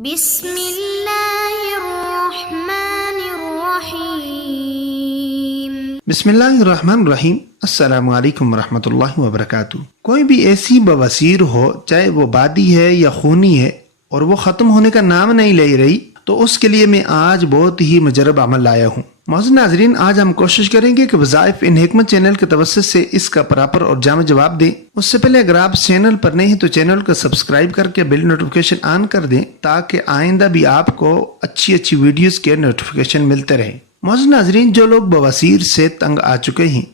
بسم اللہ الرحمن الرحیم۔ بسم اللہ الرحمن الرحیم۔ السلام علیکم ورحمۃ اللہ وبرکاتہ۔ کوئی بھی ایسی بواسیر ہو، چاہے وہ بادی ہے یا خونی ہے، اور وہ ختم ہونے کا نام نہیں لے رہی، تو اس کے لیے میں آج بہت ہی مجرب عمل لایا ہوں۔ معزز ناظرین، آج ہم کوشش کریں گے کہ وظائف ان حکمت چینل کے توسط سے اس کا پراپر اور جامع جواب دیں۔ اس سے پہلے اگر آپ چینل پر نئے ہیں تو چینل کو سبسکرائب کر کے بیل نوٹیفیکیشن آن کر دیں، تاکہ آئندہ بھی آپ کو اچھی ویڈیوز کے نوٹیفیکیشن ملتے رہیں۔ معزز ناظرین، جو لوگ بواسیر سے تنگ آ چکے ہیں،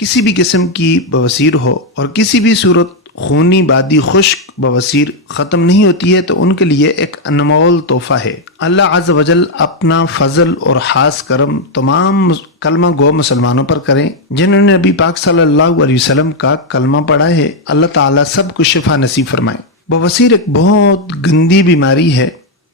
کسی بھی قسم کی بواسیر ہو اور کسی بھی صورت خونی، بادی، خشک بواسیر ختم نہیں ہوتی ہے، تو ان کے لیے ایک انمول تحفہ ہے۔ اللہ عز و جل اپنا فضل اور خاص کرم تمام کلمہ گو مسلمانوں پر کریں جنہوں نے نبی پاک صلی اللہ علیہ وسلم کا کلمہ پڑھا ہے۔ اللہ تعالیٰ سب کو شفا نصیب فرمائے۔ بواسیر ایک بہت گندی بیماری ہے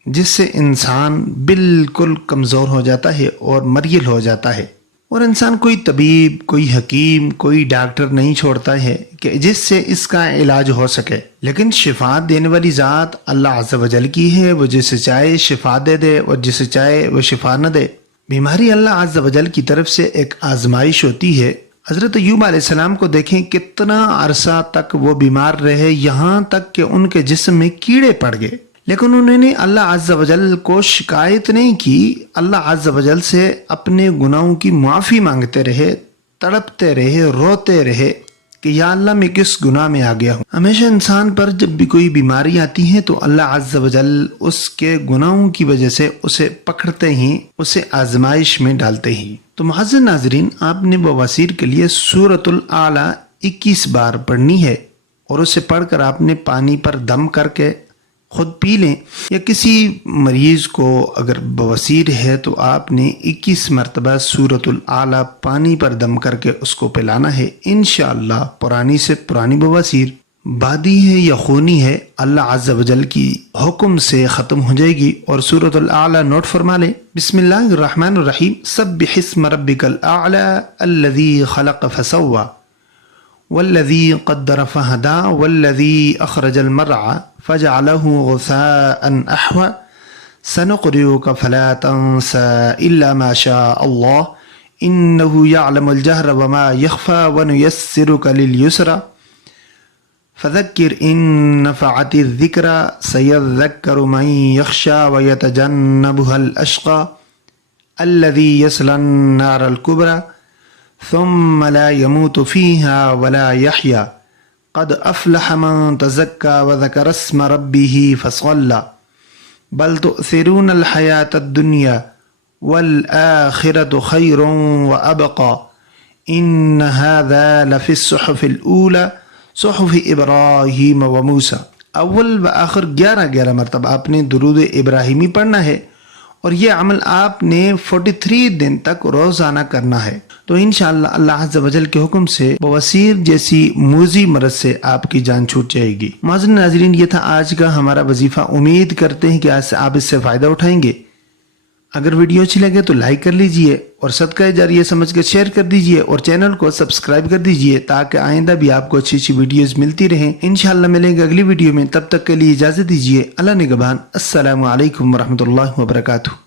جس سے انسان بالکل کمزور ہو جاتا ہے اور مریل ہو جاتا ہے، اور انسان کوئی طبیب، کوئی حکیم، کوئی ڈاکٹر نہیں چھوڑتا ہے کہ جس سے اس کا علاج ہو سکے، لیکن شفا دینے والی ذات اللہ عز و جل کی ہے۔ وہ جسے چاہے شفا دے دے اور جسے چاہے وہ شفا نہ دے۔ بیماری اللہ عز و جل کی طرف سے ایک آزمائش ہوتی ہے۔ حضرت ایوب علیہ السلام کو دیکھیں، کتنا عرصہ تک وہ بیمار رہے، یہاں تک کہ ان کے جسم میں کیڑے پڑ گئے، لیکن انہوں نے اللہ عز و جل کو شکایت نہیں کی، اللہ عز و جل سے اپنے گناہوں کی معافی مانگتے رہے، تڑپتے رہے، روتے رہے کہ یا اللہ میں کس گناہ میں آ گیا ہوں۔ ہمیشہ انسان پر جب بھی کوئی بیماری آتی ہے تو اللہ عز و جل اس کے گناہوں کی وجہ سے اسے پکڑتے ہی، اسے آزمائش میں ڈالتے ہی۔ تو معزز ناظرین، آپ نے بواسیر کے لیے سورۃ الاعلیٰ 21 بار پڑھنی ہے، اور اسے پڑھ کر آپ نے پانی پر دم کر کے خود پی لیں، یا کسی مریض کو اگر بواسیر ہے تو آپ نے 21 مرتبہ سورۃ الاعلیٰ پانی پر دم کر کے اس کو پلانا ہے۔ انشاءاللہ پرانی سے پرانی بواسیر، بادی ہے یا خونی ہے، اللہ عز و جل کی حکم سے ختم ہو جائے گی۔ اور سورۃ الاعلیٰ نوٹ فرما لیں۔ بسم اللہ الرحمن الرحیم۔ سبح اسم ربک الاعلیٰ الذی خلق فسوی والذی قدر فہدی والذی اخرج المرعى فجعله غثاء احوى سنقرئك فلا تنسى الا ما شاء الله انه يعلم الجهر وما يخفى ونيسرك لليسرى فذكر ان نفعت الذكرى سيذكر من يخشى ويتجنبها الاشقى الذي يصلى النار الكبرى ثم لا يموت فيها ولا يحيا قد افلح من تزكى وذكر اسم ربه فصلى بل تؤثرون الحياة الدنيا والآخرة خير وأبقى إن هذا لفي الصحف الأولى صحف إبراهيم وموسى۔ اول و آخر 11 مرتبہ آپ نے درود ابراہیمی پڑھنا ہے، اور یہ عمل آپ نے 43 دن تک روزانہ کرنا ہے، تو انشاءاللہ اللہ عز و جل کے حکم سے بواسیر جیسی موذی مرض سے آپ کی جان چھوٹ جائے گی۔ معزز ناظرین، یہ تھا آج کا ہمارا وظیفہ۔ امید کرتے ہیں کہ آج سے آپ اس سے فائدہ اٹھائیں گے۔ اگر ویڈیو اچھی لگے تو لائک کر لیجئے، اور صدقہ جاریہ سمجھ کر شیئر کر دیجئے، اور چینل کو سبسکرائب کر دیجئے، تاکہ آئندہ بھی آپ کو اچھی ویڈیوز ملتی رہیں۔ انشاءاللہ ملیں گے اگلی ویڈیو میں، تب تک کے لیے اجازت دیجئے۔ اللہ نگہبان۔ السلام علیکم ورحمۃ اللہ وبرکاتہ۔